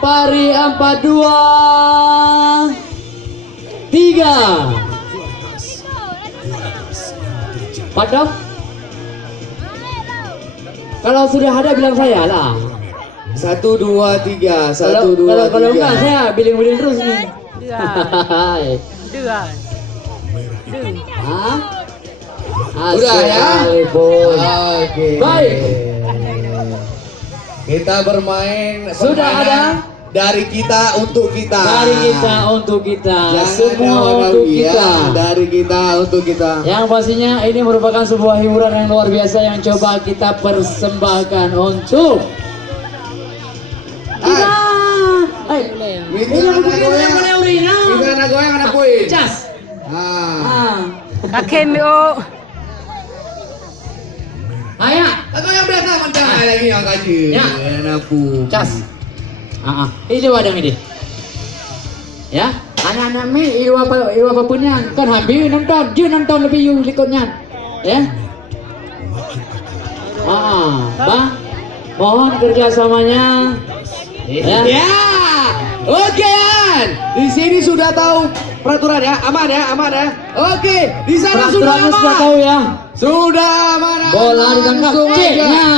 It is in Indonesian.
pari 4, 2, 3. Padam. Kalau sudah ada bilang saya lah. 1, 2, 3. 1, 2, 3. Kalau enggak saya biling-biling terus nih. Hah? Udah ya? Oke. Baik. Kita bermain Sudah permainan ada? Dari kita untuk kita. Dari kita untuk kita. Jangan Semua kawan-kawan, untuk ya. kita. Dari kita untuk kita. Yang pastinya ini merupakan sebuah hiburan yang luar biasa yang coba kita persembahkan untuk kita. Ini bukan yang mana urina. Kita anak goyang anak poin. Cas. Kakemio. Ayo. Aku yang biasa mentah lagi yang kaji. Ya. Anakku. Cas. Ini wadang ini. Ya, anak-anak mi iwa apa punya kan hampir 6 tahun, dia 6 tahun lebih you likutnya. Ya. Bang, mohon kerjasamanya. Ya. Ya. Oke, An. Di sini sudah tahu peraturan ya, aman ya, aman ya. Oke, di sana sudah Peraturannya aman. sudah tahu ya. Sudah aman. Bola ditangkap. Langsung aja. Ceknya.